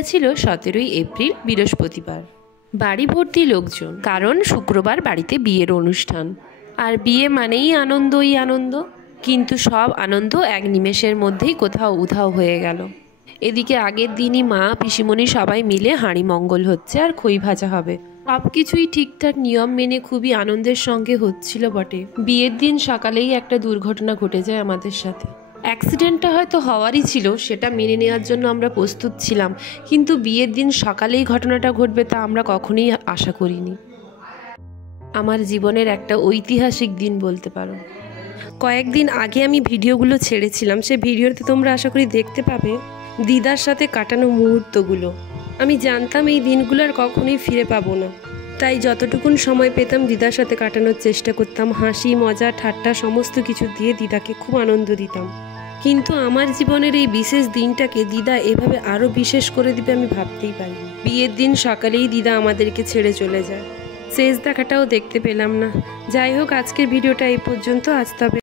দিনটা ছিল 17ই এপ্রিল, বৃহস্পতিবার। বাড়ি ভর্তি লোকজন, কারণ শুক্রবার বাড়িতে বিয়ের অনুষ্ঠান। আর বিয়ে মানেই আনন্দই আনন্দ, কিন্তু সব আনন্দ এক নিমেষের মধ্যেই কোথাও উধাও হয়ে গেল। এদিকে আগের দিনই মা, পিসিমণি সবাই মিলে হাঁড়ি মঙ্গল হচ্ছে আর খই ভাজা হবে। সব কিছুই ঠিকঠাক নিয়ম মেনে খুবই আনন্দের সঙ্গে হচ্ছিল বটে। বিয়ের দিন সকালেই একটা দুর্ঘটনা ঘটে যায় আমাদের সাথে। অ্যাক্সিডেন্টটা হয়তো হওয়ারই ছিল, সেটা মেনে নেওয়ার জন্য আমরা প্রস্তুত ছিলাম, কিন্তু বিয়ের দিন সকালেই ঘটনাটা ঘটবে তা আমরা কখনোই আশা করিনি। আমার জীবনের একটা ঐতিহাসিক দিন বলতে পারো। কয়েকদিন আগে আমি ভিডিওগুলো ছেড়েছিলাম, সে ভিডিওতে তোমরা আশা করি দেখতে পাবে দিদার সাথে কাটানো মুহূর্তগুলো। আমি জানতাম এই দিনগুলো আর কখনোই ফিরে পাবো না, তাই যতটুকুন সময় পেতাম দিদার সাথে কাটানোর চেষ্টা করতাম। হাসি, মজা, ঠাট্টা সমস্ত কিছু দিয়ে দিদাকে খুব আনন্দ দিতাম। কিন্তু আমার জীবনের এই বিশেষ দিনটাকে দিদা এভাবে আরও বিশেষ করে দিবে আমি ভাবতেই পারিনি। বিয়ের দিন সকালেই দিদা আমাদেরকে ছেড়ে চলে যায়, শেষ দেখাটাও দেখতে পেলাম না। যাই হোক, আজকের ভিডিওটা এই পর্যন্ত। আজ তবে